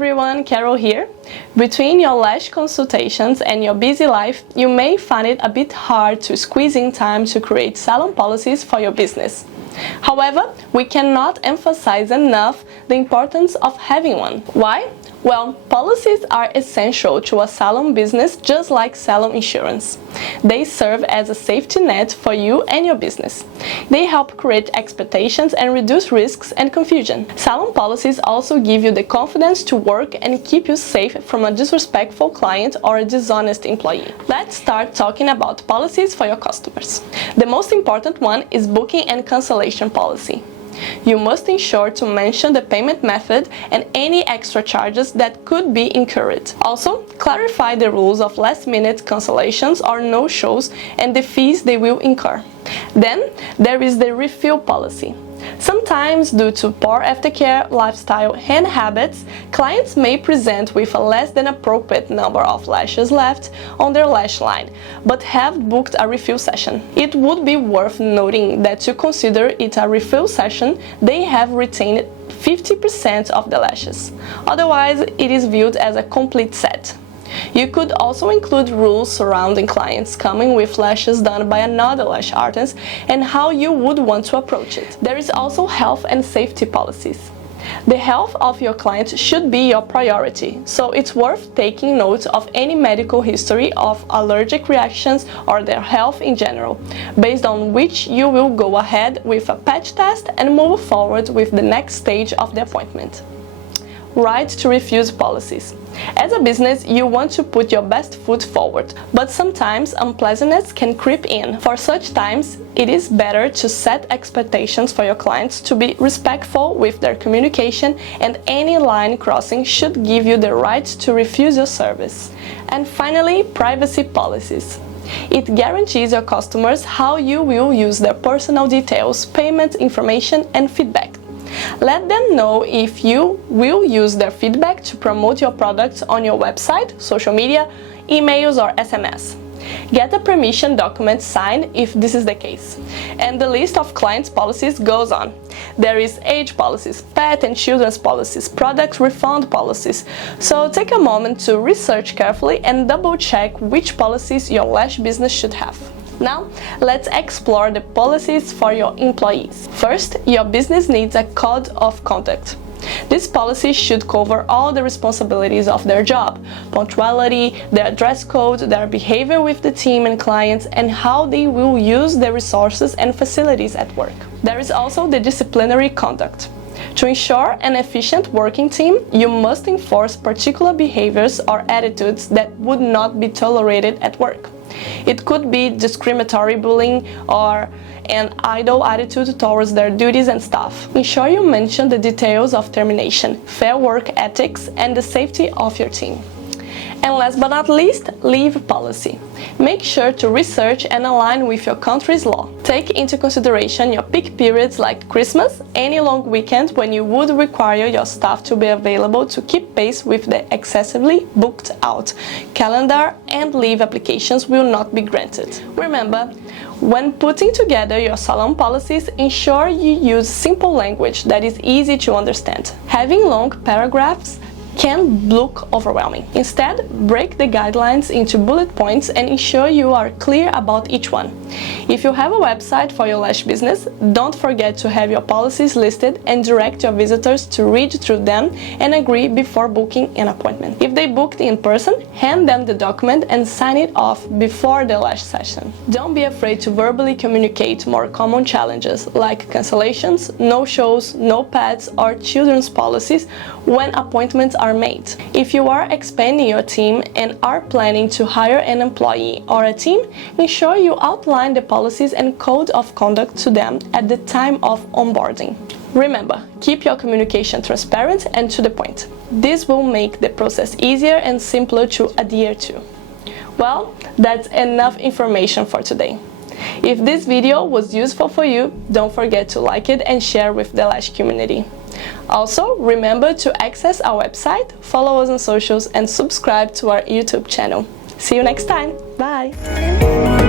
everyone, Carol here. Between your lash consultations and your busy life, you may find it a bit hard to squeeze in time to create salon policies for your business. However, we cannot emphasize enough the importance of having one. Why? Well, policies are essential to a salon business, just like salon insurance. They serve as a safety net for you and your business. They help create expectations and reduce risks and confusion. Salon policies also give you the confidence to work and keep you safe from a disrespectful client or a dishonest employee. Let's start talking about policies for your customers. The most important one is booking and cancellation policy. You must ensure to mention the payment method and any extra charges that could be incurred. Also, clarify the rules of last-minute cancellations or no-shows and the fees they will incur. Then, there is the refill policy. Sometimes, due to poor aftercare, lifestyle, and habits, clients may present with a less than appropriate number of lashes left on their lash line, but have booked a refill session. It would be worth noting that to consider it a refill session, they have retained 50% of the lashes. Otherwise, it is viewed as a complete set. You could also include rules surrounding clients coming with lashes done by another lash artist and how you would want to approach it. There is also health and safety policies. The health of your client should be your priority, so it's worth taking note of any medical history of allergic reactions or their health in general, based on which you will go ahead with a patch test and move forward with the next stage of the appointment. Right to refuse policies. As a business, you want to put your best foot forward, but sometimes unpleasantness can creep in. For such times, it is better to set expectations for your clients to be respectful with their communication, and any line crossing should give you the right to refuse your service. And finally, privacy policies. It guarantees your customers how you will use their personal details, payment information, and feedback. Let them know if you will use their feedback to promote your products on your website, social media, emails, or SMS. Get a permission document signed if this is the case. And the list of clients' policies goes on. There is age policies, pet and children's policies, product refund policies. So take a moment to research carefully and double check which policies your lash business should have. Now, let's explore the policies for your employees. First, your business needs a code of conduct. This policy should cover all the responsibilities of their job: punctuality, their dress code, their behavior with the team and clients, and how they will use the resources and facilities at work. There is also the disciplinary conduct. To ensure an efficient working team, you must enforce particular behaviors or attitudes that would not be tolerated at work. It could be discriminatory bullying or an idle attitude towards their duties and staff. Ensure you mention the details of termination, fair work ethics, and the safety of your team. And last but not least, leave policy. Make sure to research and align with your country's law. Take into consideration your peak periods like Christmas, any long weekend when you would require your staff to be available to keep pace with the excessively booked out calendar, and leave applications will not be granted. Remember, when putting together your salon policies, ensure you use simple language that is easy to understand. Having long paragraphs can look overwhelming. Instead, break the guidelines into bullet points and ensure you are clear about each one. If you have a website for your lash business, don't forget to have your policies listed and direct your visitors to read through them and agree before booking an appointment. If they booked in person, hand them the document and sign it off before the lash session. Don't be afraid to verbally communicate more common challenges like cancellations, no-shows, no pets, or children's policies when appointments are made. If you are expanding your team and are planning to hire an employee or a team, ensure you outline the policies and code of conduct to them at the time of onboarding. Remember, keep your communication transparent and to the point. This will make the process easier and simpler to adhere to. Well, that's enough information for today. If this video was useful for you, don't forget to like it and share with the Lash community. Also, remember to access our website, follow us on socials, and subscribe to our YouTube channel. See you next time. Bye!